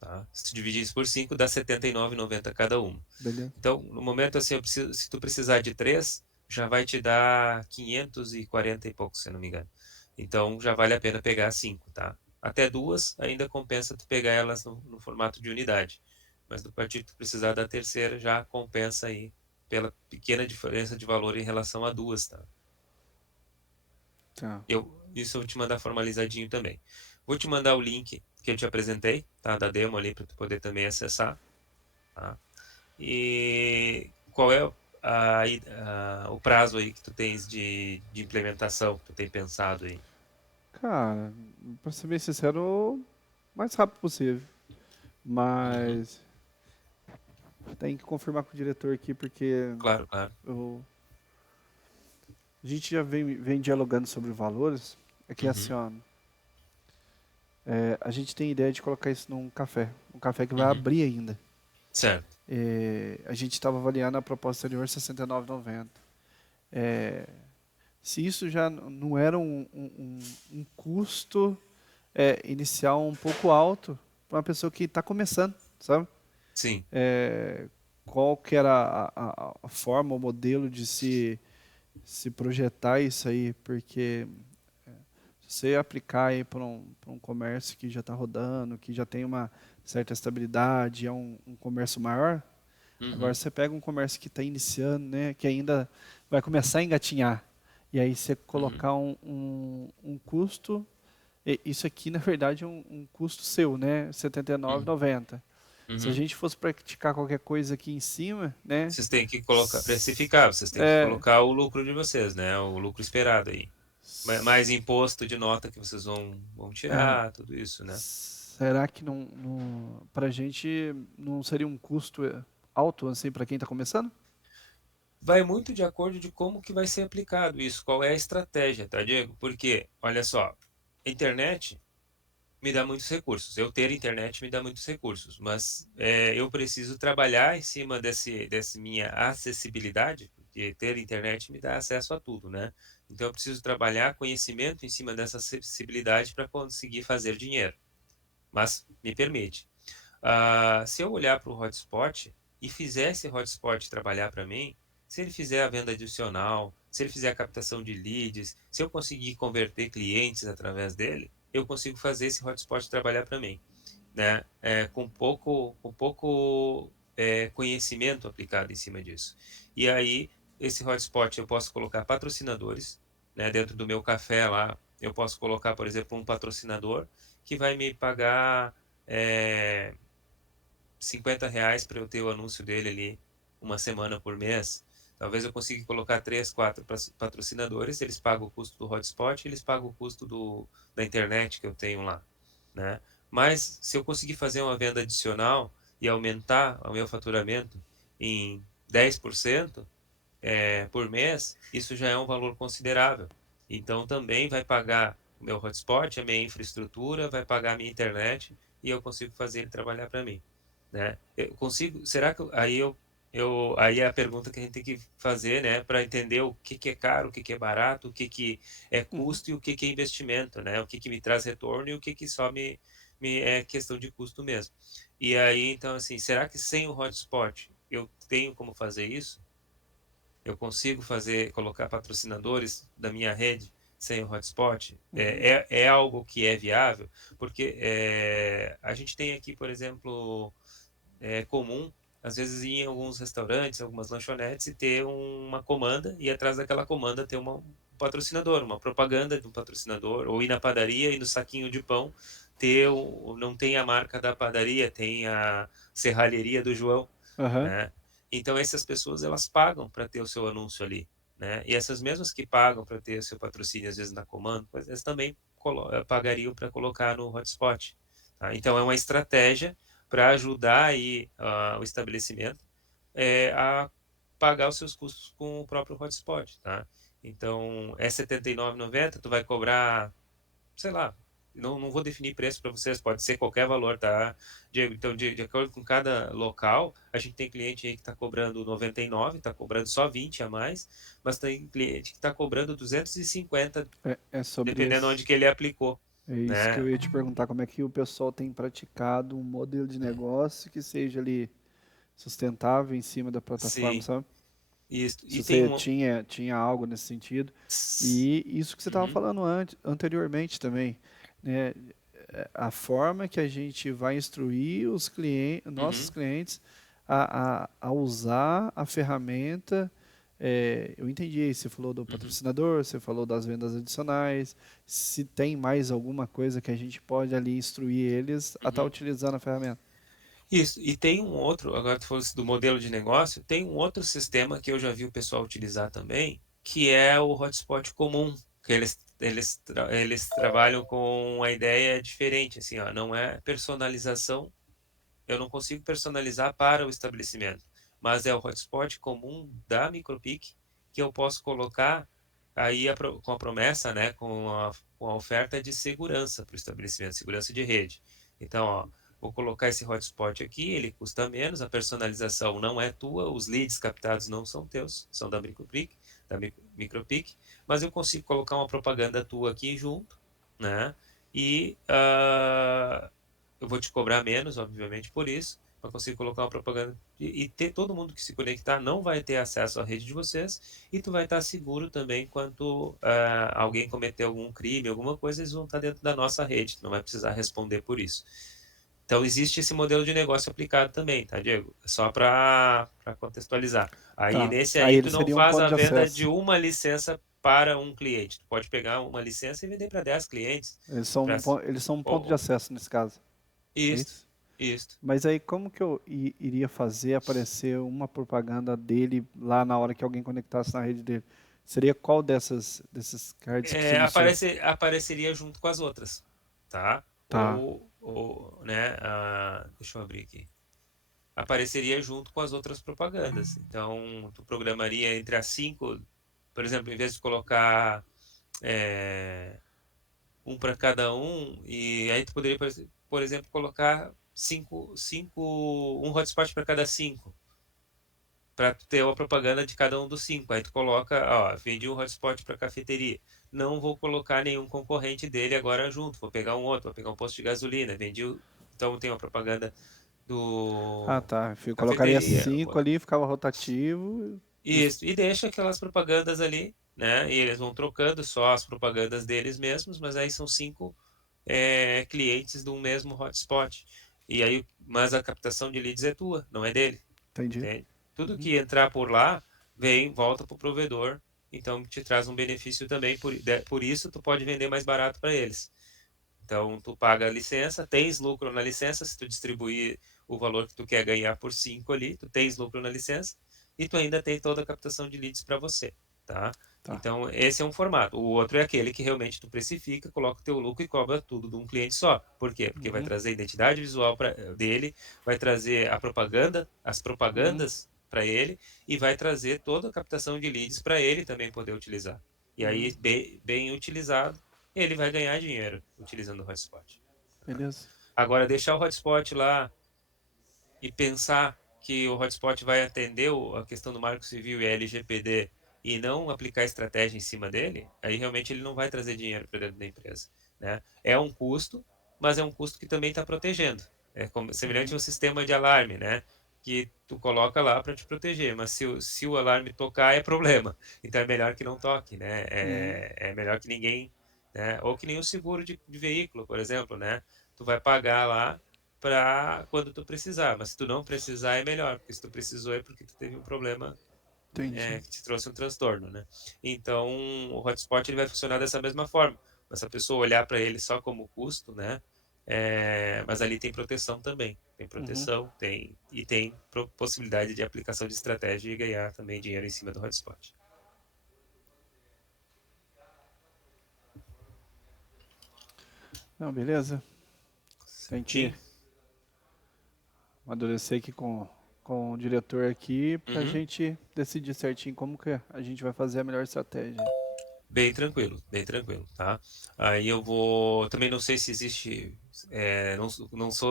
Tá? Se tu dividir isso por 5, dá R$ 79,90 cada uma. Beleza. Então, no momento assim, se tu precisar de três, já vai te dar 540 e pouco, se eu não me engano. Então, já vale a pena pegar cinco, tá? Até duas, ainda compensa tu pegar elas no formato de unidade. Mas do partir que tu precisar da terceira, já compensa aí pela pequena diferença de valor em relação a duas, tá? Tá. Isso eu vou te mandar formalizadinho também. Vou te mandar o link que eu te apresentei, tá? Da demo ali, para tu poder também acessar, tá? E qual é o prazo aí que tu tens de implementação que tu tem pensado aí? Cara, pra ser bem sincero, o mais rápido possível. Uhum. Mas tem que confirmar com o diretor aqui, porque Claro, claro. eu, a gente já vem dialogando sobre valores. É que assim, Uhum. ó, a gente tem ideia de colocar isso num café. Um café que vai Uhum. abrir ainda. Certo. A gente estava avaliando a proposta anterior R$ 69,90. Se isso já não era um custo inicial um pouco alto para uma pessoa que está começando, sabe? Sim. Qual que era a forma, o modelo de se projetar isso aí? Porque se você aplicar aí para um comércio que já está rodando, que já tem uma certa estabilidade, é um comércio maior. Agora Uhum. você pega um comércio que está iniciando, né, que ainda vai começar a engatinhar, e aí você Uhum. colocar um custo, isso aqui na verdade é um custo seu, né, R$ Uhum. 79,90. Se a Uhum. gente fosse praticar qualquer coisa aqui em cima, né, Vocês têm que colocar, s- precificar, vocês têm que é, colocar o lucro de vocês, né? O lucro esperado aí. Mais imposto de nota que vocês vão é, tirar, tudo isso, né? será que para a gente não seria um custo alto assim para quem está começando? Vai muito de acordo de como que vai ser aplicado isso, qual é a estratégia, tá, Diego? Porque, olha só, a internet me dá muitos recursos. Eu ter internet me dá muitos recursos, mas eu preciso trabalhar em cima dessa minha acessibilidade, porque ter internet me dá acesso a tudo, né? Então eu preciso trabalhar conhecimento em cima dessa acessibilidade para conseguir fazer dinheiro. Mas me permite. Se eu olhar para o hotspot e fizer esse hotspot trabalhar para mim, se ele fizer a venda adicional, se ele fizer a captação de leads, se eu conseguir converter clientes através dele, eu consigo fazer esse hotspot trabalhar para mim. né, com pouco conhecimento aplicado em cima disso. E aí, esse hotspot eu posso colocar patrocinadores, né, dentro do meu café lá, eu posso colocar, por exemplo, um patrocinador que vai me pagar R$ 50 para eu ter o anúncio dele ali uma semana por mês. Talvez eu consiga colocar 3, 4 patrocinadores, eles pagam o custo do hotspot, eles pagam o custo da internet que eu tenho lá, né? Mas se eu conseguir fazer uma venda adicional e aumentar o meu faturamento em 10% por mês, isso já é um valor considerável. Então também vai pagar o meu hotspot, a minha infraestrutura, vai pagar a minha internet e eu consigo fazer ele trabalhar para mim, né? Eu consigo, será que aí é a pergunta que a gente tem que fazer, né, para entender o que que é caro, o que que é barato, o que que é Uhum. custo e o que que é investimento, né? O que que me traz retorno e o que que só me é questão de custo mesmo. E aí, então, assim, será que sem o hotspot eu tenho como fazer isso? Eu consigo colocar patrocinadores da minha rede sem o hotspot? Uhum. É algo que é viável? Porque a gente tem aqui, por exemplo, comum, às vezes ir em alguns restaurantes, algumas lanchonetes e ter uma comanda e atrás daquela comanda ter um patrocinador, uma propaganda de um patrocinador, ou ir na padaria e no saquinho de pão não tem a marca da padaria, tem a serralheria do João, Aham. né? Então essas pessoas elas pagam para ter o seu anúncio ali, né? E essas mesmas que pagam para ter o seu patrocínio às vezes na comanda, elas também pagariam para colocar no hotspot, tá? Então é uma estratégia para ajudar aí o estabelecimento a pagar os seus custos com o próprio hotspot, tá? Então é R$ 79,90, tu vai cobrar, sei lá, não vou definir preço para vocês, pode ser qualquer valor, tá, Diego? Então, de acordo com cada local, a gente tem cliente aí que está cobrando 99, está cobrando só 20 a mais, mas tem cliente que está cobrando 250, É sobre dependendo esse. onde que ele aplicou, É isso que né? eu ia te perguntar, como é que o pessoal tem praticado um modelo de negócio que seja ali sustentável em cima da plataforma, Sim, sabe? isso. Se E tem você um. tinha algo nesse sentido. E isso que você estava Uhum, falando anteriormente também, né? A forma que a gente vai instruir os clientes, nossos uhum, clientes a usar a ferramenta. Eu entendi, você falou do uhum, patrocinador, você falou das vendas adicionais, se tem mais alguma coisa que a gente pode ali instruir eles a estar uhum. utilizando a ferramenta. Isso, e tem um outro, agora tu falou do modelo de negócio, tem um outro sistema que eu já vi o pessoal utilizar também, que é o hotspot comum, que eles trabalham com uma ideia diferente, assim, ó, não é personalização, eu não consigo personalizar para o estabelecimento, mas é o hotspot comum da Micropic que eu posso colocar aí com a promessa, né, com a oferta de segurança para o estabelecimento, segurança de rede. Então, ó, vou colocar esse hotspot aqui, ele custa menos, a personalização não é tua, os leads captados não são teus, são da Micropic, mas eu consigo colocar uma propaganda tua aqui junto, né? E eu vou te cobrar menos, obviamente, por isso, mas consigo colocar uma propaganda e ter todo mundo que se conectar não vai ter acesso à rede de vocês e tu vai estar seguro também quando alguém cometer algum crime, alguma coisa, eles vão estar dentro da nossa rede, não vai precisar responder por isso. Então existe esse modelo de negócio aplicado também, tá, Diego? É só para contextualizar. Aí Tá. nesse Aí aí ele tu não seria um faz ponto a de venda de acesso. uma licença para um cliente. Tu pode pegar uma licença e vender para 10 clientes. Pra, Eles são um ponto de ou, acesso nesse caso. É isso, isso? isso. Mas aí como que eu iria fazer aparecer uma propaganda dele lá na hora que alguém conectasse na rede dele? Seria qual desses cards que você iniciou? Apareceria junto com as outras, tá? Tá. Né? Deixa eu abrir aqui. Apareceria junto com as outras propagandas. Então, tu programaria entre as cinco, por exemplo, em vez de colocar é, um para cada um, e aí tu poderia, por exemplo, colocar um hotspot para cada cinco, para ter uma propaganda de cada um dos cinco. Aí tu coloca, ó, vendi um hotspot para cafeteria. Não vou colocar nenhum concorrente dele agora junto. Vou pegar um outro, vou pegar um posto de gasolina. Então tem uma propaganda Ah, do tá. Eu colocaria cafeteria. 5 ali, ficava rotativo. Isso, e deixa aquelas propagandas ali, né? E eles vão trocando só as propagandas deles mesmos, mas aí são cinco clientes do mesmo hotspot. E aí, mas a captação de leads é tua, não é dele, Entendi. entende? Tudo Uhum. que entrar por lá, volta para o provedor, então te traz um benefício também, por isso tu pode vender mais barato para eles. Então, tu paga a licença, tens lucro na licença, se tu distribuir o valor que tu quer ganhar por 5 ali, tu tens lucro na licença, e tu ainda tem toda a captação de leads para você, tá? Tá. Então, esse é um formato. O outro é aquele que realmente tu precifica, coloca o teu lucro e cobra tudo de um cliente só. Por quê? Porque vai Uhum. trazer a identidade visual dele, vai trazer a propaganda, as Uhum. propagandas para ele, e vai trazer toda a captação de leads para ele também poder utilizar. E aí, Uhum. bem utilizado, ele vai ganhar dinheiro utilizando o hotspot. Beleza. Agora, deixar o hotspot lá e pensar que o hotspot vai atender a questão do Marco Civil e a LGPD e não aplicar estratégia em cima dele, aí realmente ele não vai trazer dinheiro para dentro da empresa, né? É um custo, mas é um custo que também está protegendo. É como, semelhante Uhum. ao sistema de alarme, né? Que tu coloca lá para te proteger, mas se o alarme tocar é problema. Então é melhor que não toque, né? Uhum. É melhor que ninguém, né? Ou que nem o seguro de veículo, por exemplo, né? Tu vai pagar lá para quando tu precisar, mas se tu não precisar é melhor, porque se tu precisou é porque tu teve um problema Entendi. que te trouxe um transtorno, né? Então o hotspot ele vai funcionar dessa mesma forma, mas se a pessoa olhar para ele só como custo, né? Mas ali tem proteção também, tem Uhum. proteção, tem possibilidade de aplicação de estratégia e ganhar também dinheiro em cima do hotspot. Não, beleza. Tem que Certinho? amadurecer aqui com o diretor aqui pra Uhum. gente decidir certinho como que a gente vai fazer a melhor estratégia. Bem tranquilo, tá? Aí eu vou. Também não sei se existe.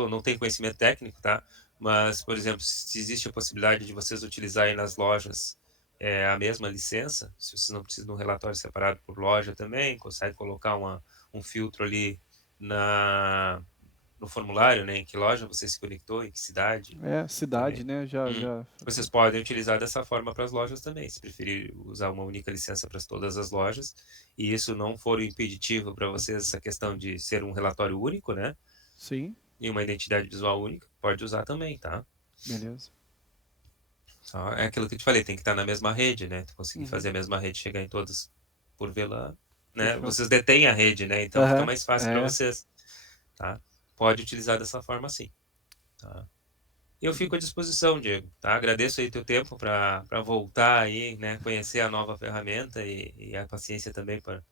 Não tenho conhecimento técnico, tá? Mas, por exemplo, se existe a possibilidade de vocês utilizarem nas lojas a mesma licença, se vocês não precisam de um relatório separado por loja também, consegue colocar um filtro ali na, no formulário, né? Em que loja você se conectou, em que cidade É, cidade, também. né? Já, Hum. já. Vocês podem utilizar dessa forma para as lojas também, se preferir usar uma única licença para todas as lojas, e isso não for impeditivo para vocês, essa questão de ser um relatório único, né? Sim, E uma identidade visual única, pode usar também, tá? beleza. Só é aquilo que eu te falei, tem que estar na mesma rede, né? Tu conseguir Uhum. fazer a mesma rede, chegar em todas por VLAN, né? Fechou. Vocês detêm a rede, né? Então fica Aham, mais fácil para é. vocês, tá? Pode utilizar dessa forma sim, tá? Eu fico à disposição, Diego, tá? Agradeço aí teu tempo para voltar aí, né, conhecer a nova ferramenta e a paciência também para,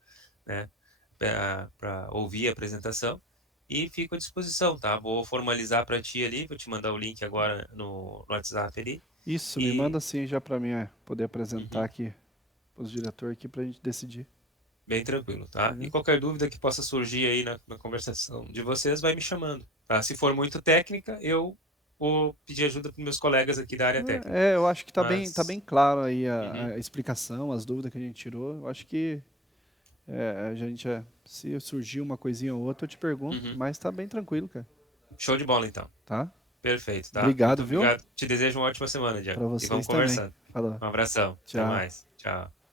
né, para ouvir a apresentação. E fico à disposição, tá? Vou formalizar para ti ali, vou te mandar o link agora no WhatsApp ali. Isso, me manda E sim já pra mim poder apresentar uhum, aqui os diretores aqui pra gente decidir. bem tranquilo, tá? E Beleza? qualquer dúvida que possa surgir aí na conversação de vocês, vai me chamando, tá? Se for muito técnica, eu vou pedir ajuda para meus colegas aqui da área técnica. É, eu acho que tá bem Mas claro aí uhum, a explicação, as dúvidas que a gente tirou. Eu acho que a gente, se surgir uma coisinha ou outra, eu te pergunto, uhum. mas tá bem tranquilo, cara. Show de bola, então. Tá? Perfeito, tá? Muito Obrigado, viu? obrigado. Te desejo uma ótima semana, Diego. Pra E vocês vamos também. conversando. Falou. Um abração. Até Tchau. mais. Tchau.